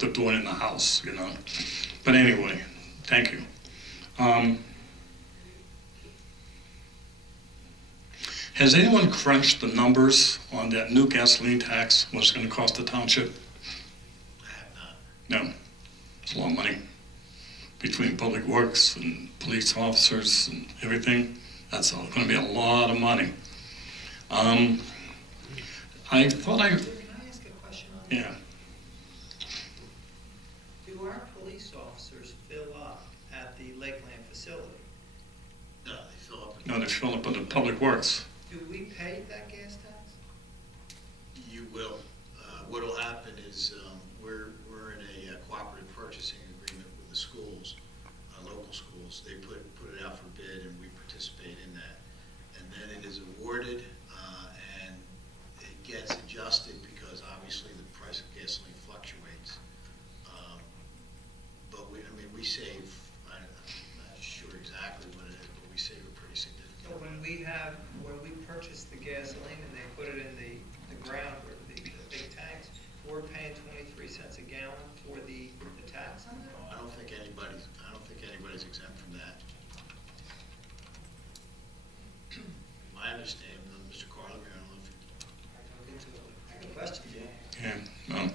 what they're doing in the house, you know. But anyway, thank you. Has anyone crunched the numbers on that new gasoline tax, what it's going to cost the township? I have not. No, it's a lot of money. Between public works and police officers and everything, that's going to be a lot of money. I thought Can I ask a question on that? yeah. Do our police officers fill up at the Lakeland facility? No, they fill up. No, they fill up on the public works. Do we pay that gas tax? You will. What'll happen is we're in a cooperative purchasing agreement with the schools, local schools. They put it out for bid and we participate in that. And then it is awarded and it gets adjusted because obviously the price of gasoline fluctuates. But we save, I'm not sure exactly what it is, but we save a pretty significant So amount. when we purchase the gasoline and they put it in the ground or the big tanks, we're paying 23 cents a gallon for the tax on that? I don't think anybody's exempt from that. My understanding, Mr. Carlin, I don't know if I have a question, Jim. Yeah, no.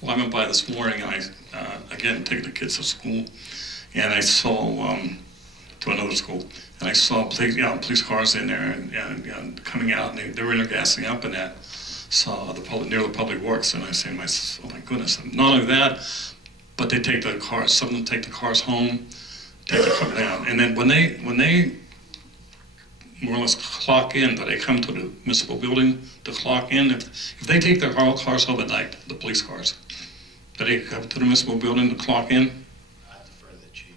Well, I went by this morning, and I, again, taking the kids to school, and I saw, to another school, and I saw police cars in there and coming out, and they were gassing up and that. Saw near the public works, and I say to myself, oh my goodness, and not only that, but they take the cars, some of them take the cars home, take the car down, and then when they more or less clock in, that they come to the municipal building to clock in, if they take their cars home at night, the police cars, do they come to the municipal building to clock in? I defer to the chief.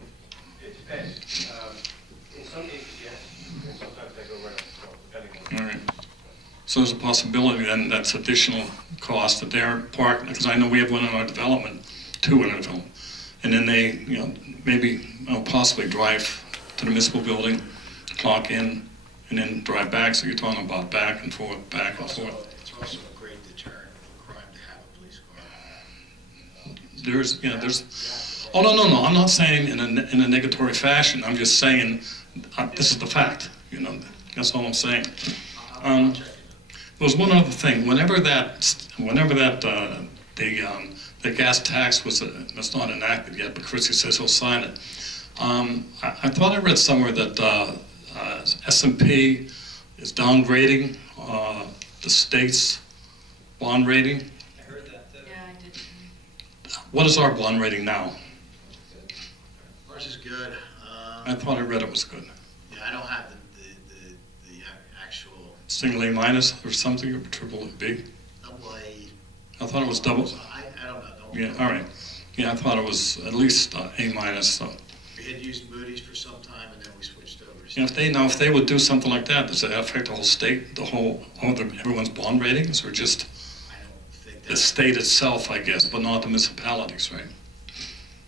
It depends. In some cases, yes, and sometimes they go right up the phone, depending on. All right. So there's a possibility then that's additional cost at their part, because I know we have one in our development, two in our development. And then they, maybe possibly drive to the municipal building, clock in, and then drive back. So you're talking about back and forth, back and forth. It's also a great deterrent for crime to have a police car. There's, oh, no, I'm not saying in a negatory fashion. I'm just saying, this is the fact, that's all I'm saying. There was one other thing. Whenever that the gas tax was not enacted yet, but Christie says he'll sign it. I thought I read somewhere that S&P is downgrading the state's bond rating. I heard that. Yeah, I did. What is our bond rating now? Ours is good. I thought I read it was good. Yeah, I don't have the actual Single A minus or something, or triple B? double A. I thought it was double. I don't know. Yeah, all right. Yeah, I thought it was at least A minus. So, We had used Moody's for some time and then we switched over. if they would do something like that, does that affect the whole state, everyone's bond ratings, or just I don't think the that. state itself, I guess, but not the municipalities, right?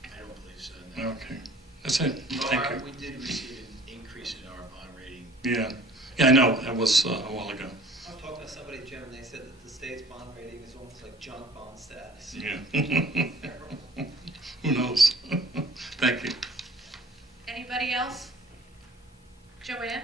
I don't believe so. No. Okay, that's it. Thank you. We did receive an increase in our bond rating. Yeah, I know. That was a while ago. I was talking to somebody, Jim, and they said that the state's bond rating is almost like junk bond status. Yeah. Who knows? Thank you. Anybody else? Joanne?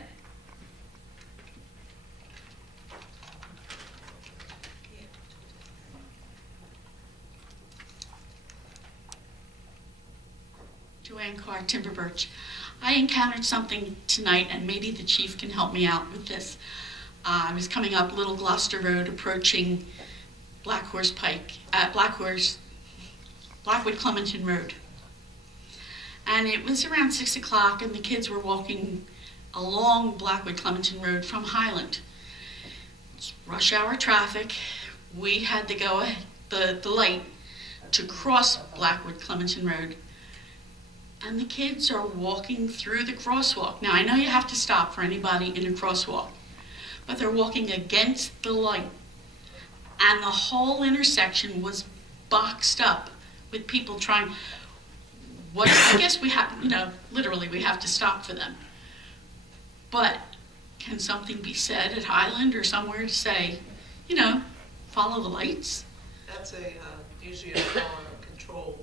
Joanne Carr, Timber Birch. I encountered something tonight, and maybe the chief can help me out with this. I was coming up Little Gloucester Road, approaching Blackwood Clementon Road. And it was around 6 o'clock, and the kids were walking along Blackwood Clementon Road from Highland. It's rush hour traffic. We had to go the light to cross Blackwood Clementon Road. And the kids are walking through the crosswalk. Now, I know you have to stop for anybody in a crosswalk, but they're walking against the light. And the whole intersection was boxed up with people trying. I guess we have, literally we have to stop for them. But can something be said at Highland or somewhere to say, follow the lights? That's usually a control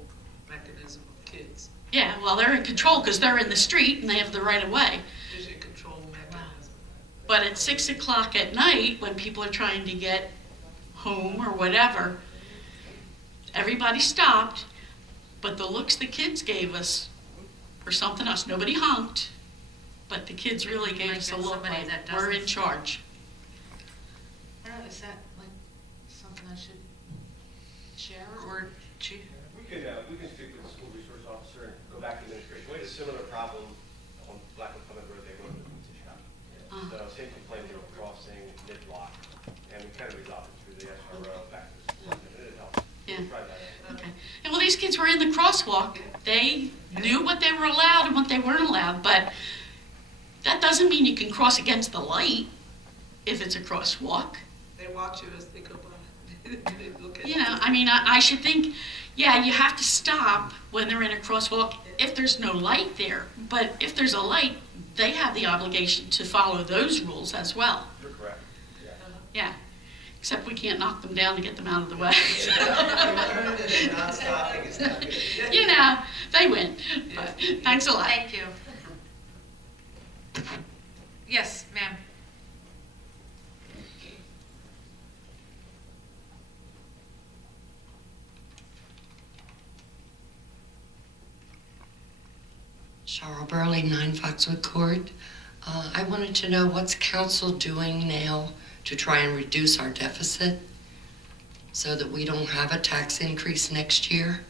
mechanism of kids. Yeah, well, they're in control because they're in the street and they have the right of way. There's a control mechanism. But at 6 o'clock at night, when people are trying to get home or whatever, everybody stopped, but the looks the kids gave us were something else. Nobody honked, but the kids really gave us a look Somebody like that we're in doesn't- charge. I don't know, is that like something I should share or chief? We can speak with the school resource officer and go back to administration. We had a similar problem on Blackwood Clement Road, they went to the pizza shop. So same complaint, they were crossing mid-block, and we kind of resolved it through the SRO back to the school, and it helped. Yeah. We tried that. Okay. And well, these kids were in the crosswalk. They knew what they were allowed and what they weren't allowed, but that doesn't mean you can cross against the light if it's a crosswalk. They watch you as they go by. They look at You know, I mean, I should think, yeah, you have to stop when they're in a crosswalk if there's no light there. But if there's a light, they have the obligation to follow those rules as well. You're correct. Yeah. Yeah. Except we can't knock them down to get them out of the way. Not stopping is not good. You know, they win. But thanks a lot. Thank you. Yes, ma'am. Cheryl Burley, 9 Foxwood Court. I wanted to know what's council doing now to try and reduce our deficit so that we don't have a tax increase next year?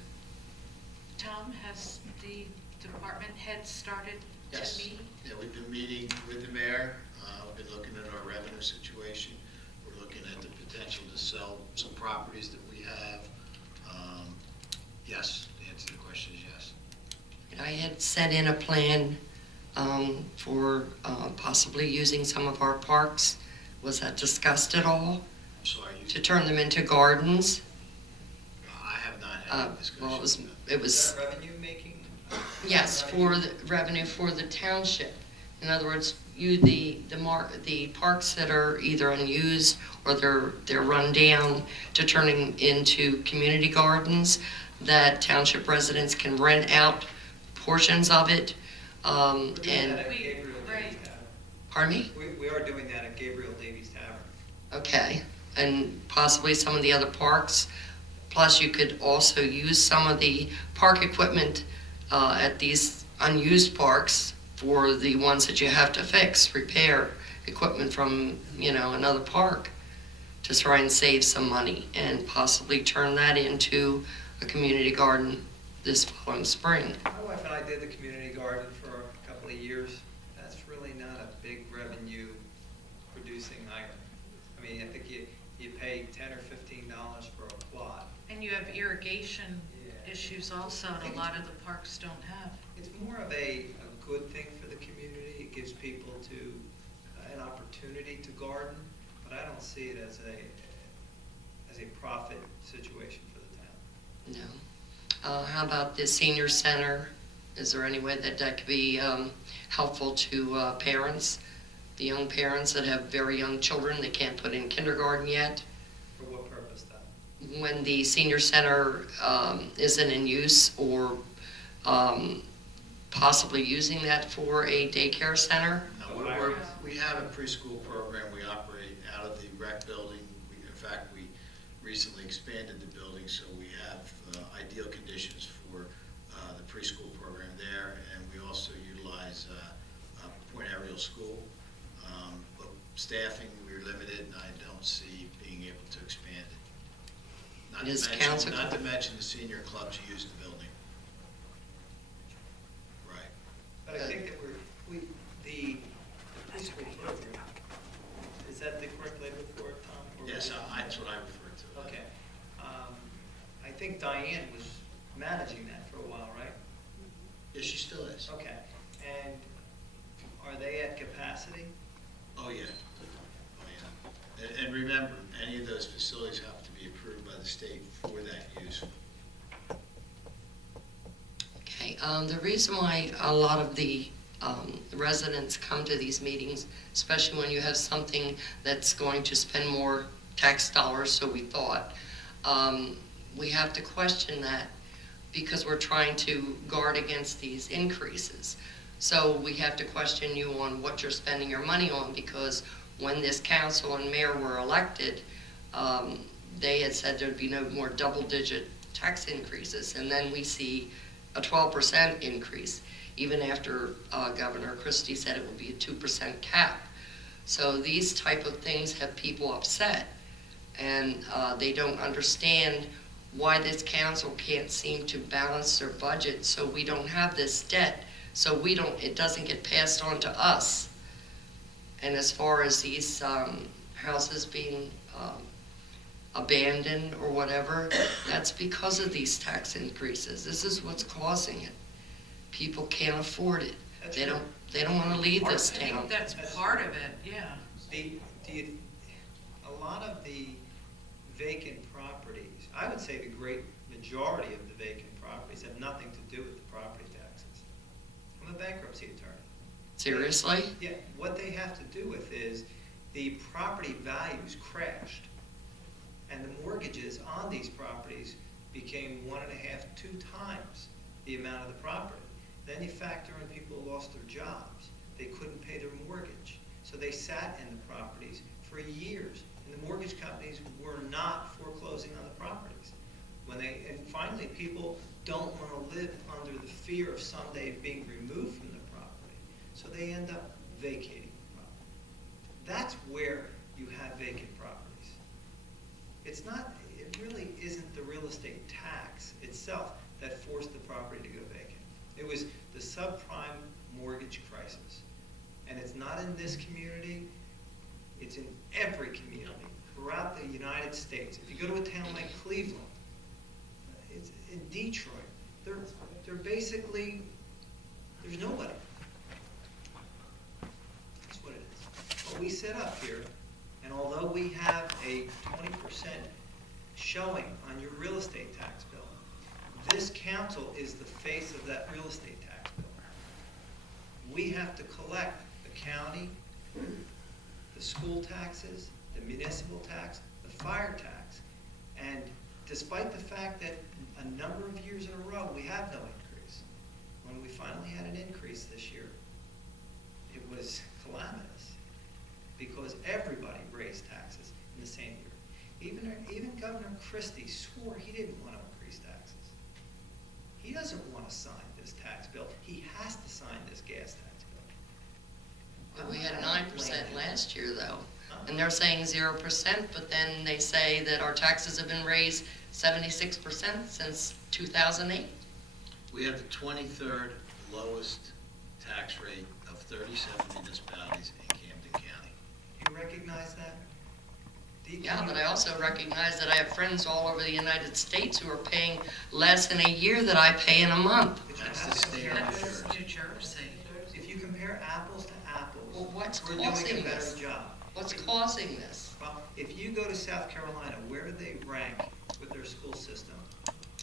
Tom, has the department head started to Yes. meet? Yeah, we've been meeting with the mayor, we've been looking at our revenue situation, we're looking at the potential to sell some properties that we have. Yes, the answer to the question is yes. I had set in a plan for possibly using some of our parks. Was that discussed at all? I'm sorry, To turn them into gardens? I have not had a discussion. Well, with that. it was, Is that revenue making? yes, for the revenue for the township. In other words, the parks that are either unused or they're run down to turning into community gardens that township residents can rent out portions of it. We're doing that And, at We- Gabriel right. Davies Tavern. pardon me? We are doing that at Gabriel Davies Tavern. Okay, and possibly some of the other parks. Plus, you could also use some of the park equipment at these unused parks for the ones that you have to fix, repair equipment from, another park to try and save some money and possibly turn that into a community garden this following spring. My wife and I did the community garden for a couple of years. That's really not a big revenue producing item. I mean, I think you pay $10 or $15 for a plot. And you have irrigation Yeah. issues also that a lot of the parks don't have. It's more of a good thing for the community. It gives people an opportunity to garden, but I don't see it as a profit situation for the town. No. How about the senior center? Is there any way that could be helpful to parents, the young parents that have very young children they can't put in kindergarten yet? For what purpose then? When the senior center isn't in use or possibly using that for a daycare center? No, we have a preschool program, we operate out of the rec building. In fact, we recently expanded the building, so we have ideal conditions for the preschool program there, and we also utilize Point Ariel School. But staffing, we're limited, and I don't see being able to expand it. Does council- Not to mention the senior clubs use the building. Right. But I think that the preschool program, is that the correct label for it, Tom? Or- Yes, that's what I refer to. Okay. I think Diane was managing that for a while, right? Yes, she still is. Okay. And are they at capacity? Oh, yeah. Oh, yeah. And remember, any of those facilities have to be approved by the state for that use. Okay, the reason why a lot of the residents come to these meetings, especially when you have something that's going to spend more tax dollars, so we thought, we have to question that because we're trying to guard against these increases. So we have to question you on what you're spending your money on, because when this council and mayor were elected, they had said there'd be no more double-digit tax increases, and then we see a 12% increase, even after Governor Christie said it would be a 2% cap. So these type of things have people upset, and they don't understand why this council can't seem to balance their budget so we don't have this debt, so it doesn't get passed on to us. And as far as these houses being abandoned or whatever, that's because of these tax increases. This is what's causing it. People can't afford it. That's They true. don't want to leave this I town. think that's part of it, yeah. A lot of the vacant properties, I would say the great majority of the vacant properties have nothing to do with the property taxes. I'm a bankruptcy attorney. Seriously? Yeah, what they have to do with is the property values crashed, and the mortgages on these properties became 1.5, 2 times the amount of the property. Then you factor in people who lost their jobs. They couldn't pay their mortgage, so they sat in the properties for years, and the mortgage companies were not foreclosing on the properties. And finally, people don't want to live under the fear of someday being removed from the property, so they end up vacating the property. That's where you have vacant properties. It really isn't the real estate tax itself that forced the property to go vacant. It was the subprime mortgage crisis. And it's not in this community, it's in every community throughout the United States. If you go to a town like Cleveland, it's in Detroit, they're basically, there's nobody. That's what it is. But we sit up here, and although we have a 20% showing on your real estate tax bill, this council is the face of that real estate tax bill. We have to collect the county, the school taxes, the municipal tax, the fire tax, and despite the fact that a number of years in a row we have no increase, when we finally had an increase this year, it was calamitous because everybody raised taxes in the same year. Even Governor Christie swore he didn't want to increase taxes. He doesn't want to sign this tax bill. He has to sign this gas tax bill. But we had 9% last year, though. And they're saying 0%, but then they say that our taxes have been raised 76% since 2008. We have the 23rd lowest tax rate of 37 municipalities in Camden County. You recognize that? Yeah, but I also recognize that I have friends all over the United States who are paying less in a year than I pay in a month. But you That's have the to state compare of apples. New New Jersey. If you compare apples to apples, Well, what's we're doing causing a better this? job. What's causing this? Well, if you go to South Carolina, where do they rank with their school system?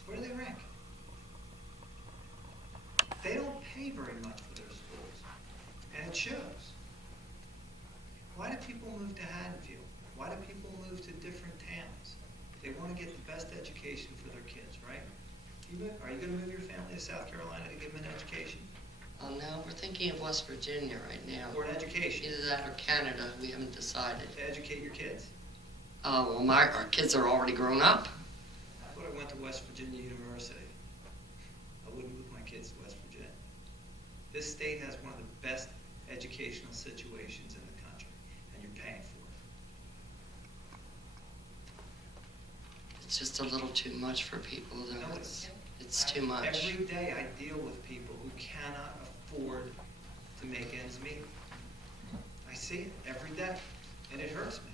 Where do they rank? They don't pay very much for their schools, and it shows. Why do people move to Haddonfield? Why do people move to different towns? They want to get the best education for their kids, right? Are you going to move your family to South Carolina to give them an education? No, we're thinking of West Virginia right now. Or an education? Either that or Canada, we haven't decided. To educate your kids? Well, our kids are already grown up. I thought I went to West Virginia University. I wouldn't move my kids to West Virginia. This state has one of the best educational situations in the country, and you're paying for it. It's just a little too much for people, though. No, It's too much. Every day I deal with people who cannot afford to make ends meet. I see it every day, and it hurts me.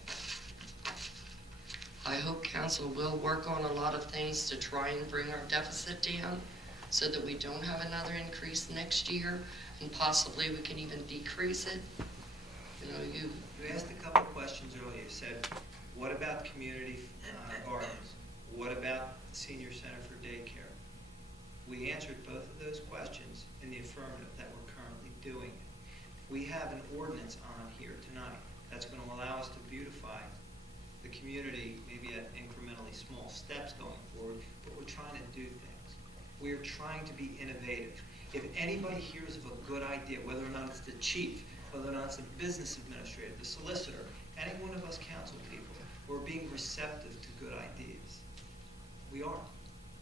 I hope council will work on a lot of things to try and bring our deficit down so that we don't have another increase next year, and possibly we can even decrease it. You know, You asked a couple of questions earlier. You said, what about community gardens? What about the senior center for daycare? We answered both of those questions in the affirmative that we're currently doing. We have an ordinance on here tonight that's going to allow us to beautify the community, maybe at incrementally small steps going forward, but we're trying to do things. We're trying to be innovative. If anybody hears of a good idea, whether or not it's the chief, whether or not it's the business administrator, the solicitor, any one of us council people, we're being receptive to good ideas. We are.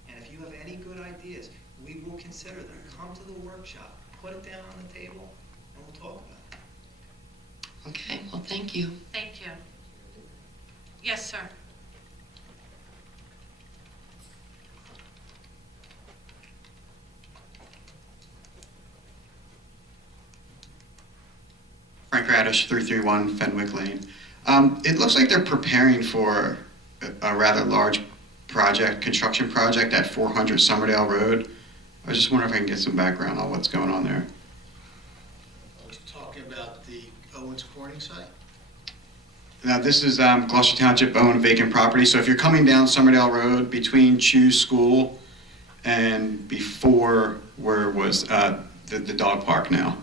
And if you have any good ideas, we will consider them. Come to the workshop, put it down on the table, and we'll talk about it. Okay, well, thank you. Thank you. Yes, sir. Frank Radish, 331 Fenwick Lane. It looks like they're preparing for a rather large construction project at 400 Summerdale Road. I was just wondering if I can get some background on what's going on there. I was talking about the Owens Corning site. Now, this is Gloucester Township owned vacant property. So if you're coming down Summerdale Road between Chew School and before where was the dog park now.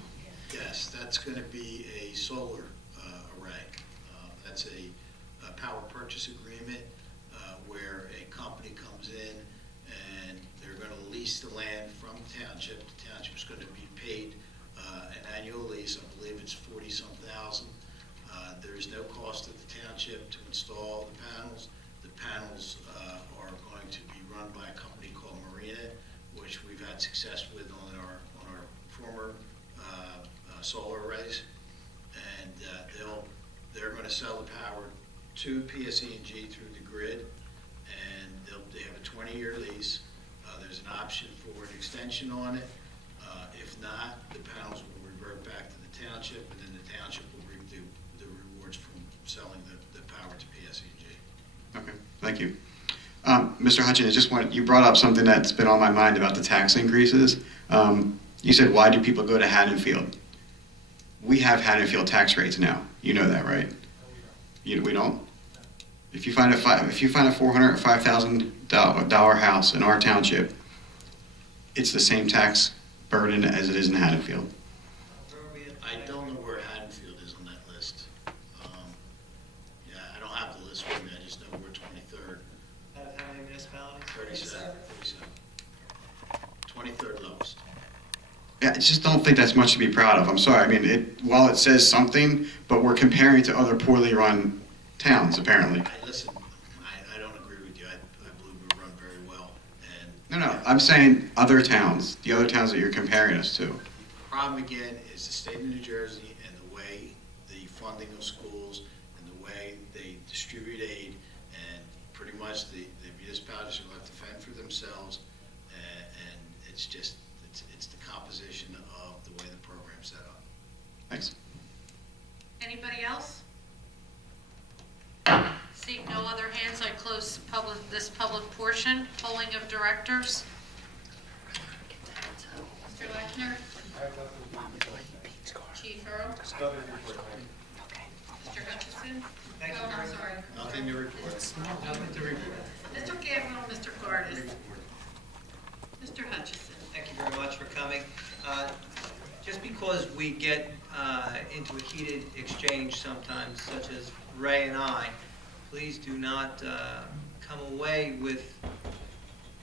Yes, that's going to be a solar array. That's a power purchase agreement where a company comes in and they're going to lease the land from the township. The township's going to be paid an annual lease. I believe it's 40-some thousand. There is no cost to the township to install the panels. The panels are going to be run by a company called Marina, which we've had success with on our former solar arrays. And they're going to sell the power to PSE&G through the grid, and they have a 20-year lease. There's an option for an extension on it. If not, the panels will revert back to the township, and then the township will reap the rewards from selling the power to PSE&G. Okay, thank you. Mr. Hutchins, you brought up something that's been on my mind about the tax increases. You said, why do people go to Haddonfield? We have Haddonfield tax rates now. You know that, right? We don't? If you find a $400,000 or $5,000 house in our township, it's the same tax burden as it is in Haddonfield. Where are we at? I don't know where Haddonfield is on that list. Yeah, I don't have the list with me. I just know we're 23rd, Out of how many municipalities? 37, 23rd lowest. Yeah, I just don't think that's much to be proud of. I'm sorry. I mean, while it says something, but we're comparing to other poorly run towns, apparently. Listen, I don't agree with you. I believe we run very well. And No, I'm saying other towns, the other towns that you're comparing us to. the problem again is the state of New Jersey and the way the funding of schools and the way they distribute aid, and pretty much the municipalities are left to fend for themselves, and it's just, it's the composition of the way the program's set up. Thanks. Anybody else? Seeing no other hands, I close this public portion. Polling of directors. Mr. Lechner? Chief Earl? Mr. Hutchison? Thank you Oh, very I'm much. sorry. Nothing to report. Nothing to report. Mr. Gabriel, Mr. Gardis. Mr. Hutchison. Thank you very much for coming. Just because we get into a heated exchange sometimes, such as Ray and I, please do not come away with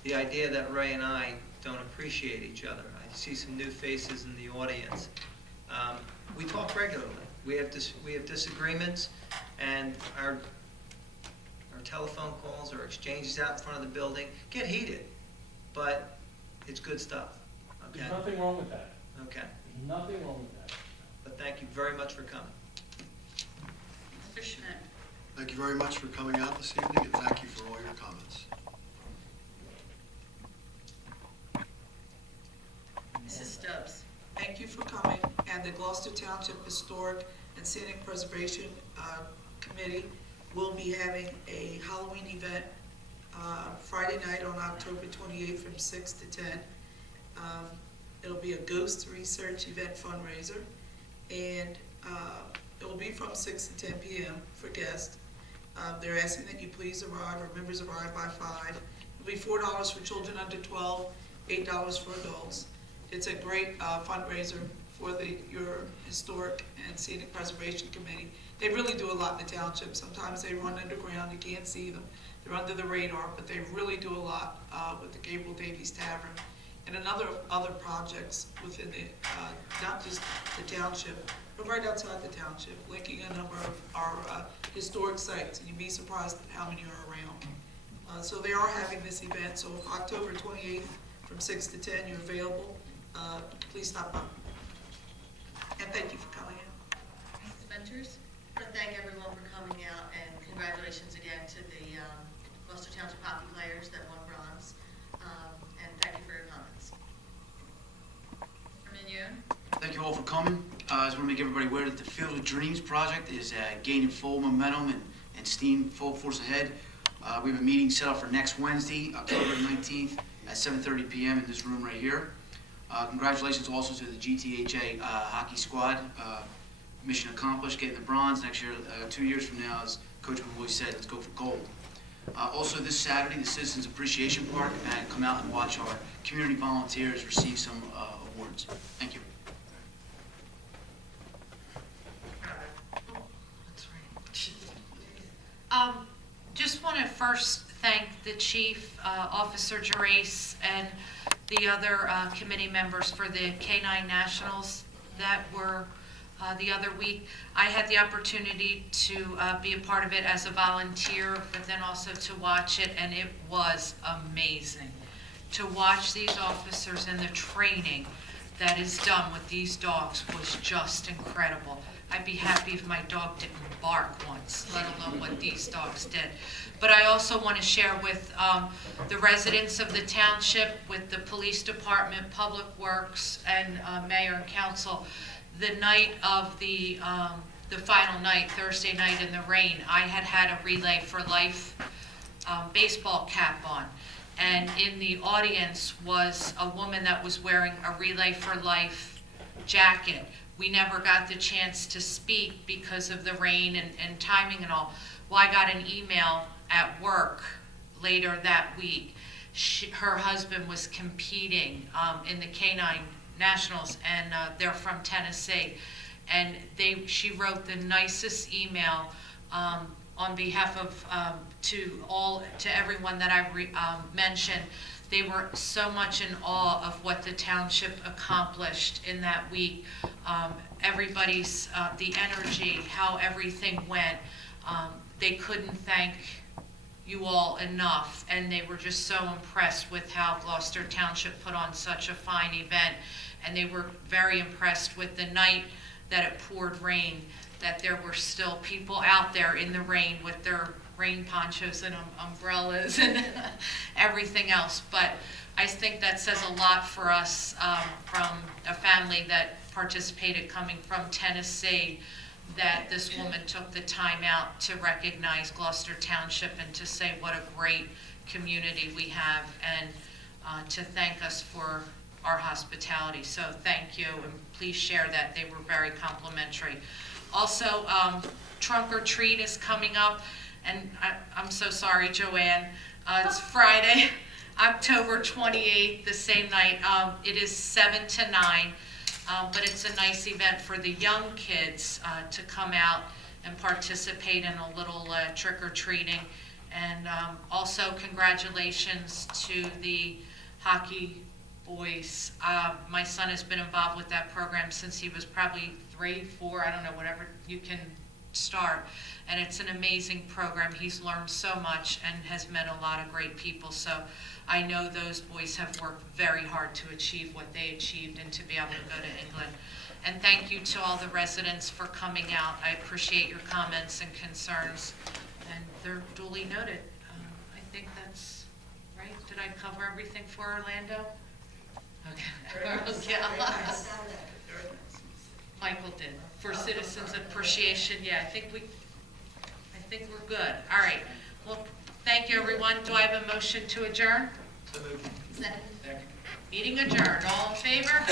the idea that Ray and I don't appreciate each other. I see some new faces in the audience. We talk regularly. We have disagreements, and our telephone calls or exchanges out in front of the building get heated, but it's good stuff. Okay? There's nothing wrong with that. Okay. There's nothing wrong with that. But thank you very much for coming. Mr. Schmidt. Thank you very much for coming out this evening, and thank you for all your comments. Mrs. Stubbs. Thank you for coming, and the Gloucester Township Historic and Scenic Preservation Committee will be having a Halloween event Friday night on October 28th from 6 to 10. It'll be a ghost research event fundraiser, and it will be from 6 to 10 p.m. for guests. They're asking that you please arrive, or members arrive by 5. It'll be $4 for children under 12, $8 for adults. It's a great fundraiser for your Historic and Scenic Preservation Committee. They really do a lot in the township. Sometimes they run underground, you can't see them. They're under the radar, but they really do a lot with the Gabriel Davies Tavern and other projects within the, not just the township, but right outside the township, linking a number of our historic sites, and you'd be surprised at how many are around. So they are having this event, so October 28th from 6 to 10, you're available. Please stop by. And thank you for coming in. Mentors, I want to thank everyone for coming out, and congratulations again to the Gloucester Township hockey players that won bronze, and thank you for your comments. Thank you all for coming. I just want to make everybody aware that the Field of Dreams project is gaining full momentum and steam full force ahead. We have a meeting set up for next Wednesday, October 19th at 7:30 p.m. in this room right here. Congratulations also to the GTHA hockey squad. Mission accomplished, getting the bronze. Next year, 2 years from now, as Coach Mavoy said, let's go for gold. Also this Saturday, the Citizens Appreciation Park, and come out and watch our community volunteers receive some awards. Thank you. Just want to first thank the Chief, Officer Gerace, and the other committee members for the K-9 Nationals that were the other week. I had the opportunity to be a part of it as a volunteer, but then also to watch it, and it was amazing. To watch these officers and the training that is done with these dogs was just incredible. I'd be happy if my dog didn't bark once, let alone what these dogs did. But I also want to share with the residents of the township, with the police department, public works, and mayor and council, the night of the final night, Thursday night in the rain, I had a Relay for Life baseball cap on. And in the audience was a woman that was wearing a Relay for Life jacket. We never got the chance to speak because of the rain and timing and all. Well, I got an email at work later that week. Her husband was competing in the K-9 Nationals, and they're from Tennessee. And she wrote the nicest email on behalf of to everyone that I mentioned. They were so much in awe of what the township accomplished in that week. Everybody's, the energy, how everything went. They couldn't thank you all enough, and they were just so impressed with how Gloucester Township put on such a fine event. And they were very impressed with the night that it poured rain, that there were still people out there in the rain with their rain ponchos and umbrellas and everything else. But I think that says a lot for us from a family that participated coming from Tennessee, that this woman took the time out to recognize Gloucester Township and to say what a great community we have, and to thank us for our hospitality. So thank you, and please share that. They were very complimentary. Also, Trunk or Treat is coming up, and I'm so sorry, Joanne. It's Friday, October 28th, the same night. It is 7 to 9, but it's a nice event for the young kids to come out and participate in a little trick-or-treating. And also congratulations to the hockey boys. My son has been involved with that program since he was probably 3, 4, I don't know, whatever you can start. And it's an amazing program. He's learned so much and has met a lot of great people. So I know those boys have worked very hard to achieve what they achieved and to be able to go to England. And thank you to all the residents for coming out. I appreciate your comments and concerns, and they're duly noted. I think that's right. Did I cover everything for Orlando? Okay. Michael did. For Citizens Appreciation, yeah, I think we're good. All right. Well, thank you, everyone. Do I have a motion to adjourn? Second. Meeting adjourned. All in favor?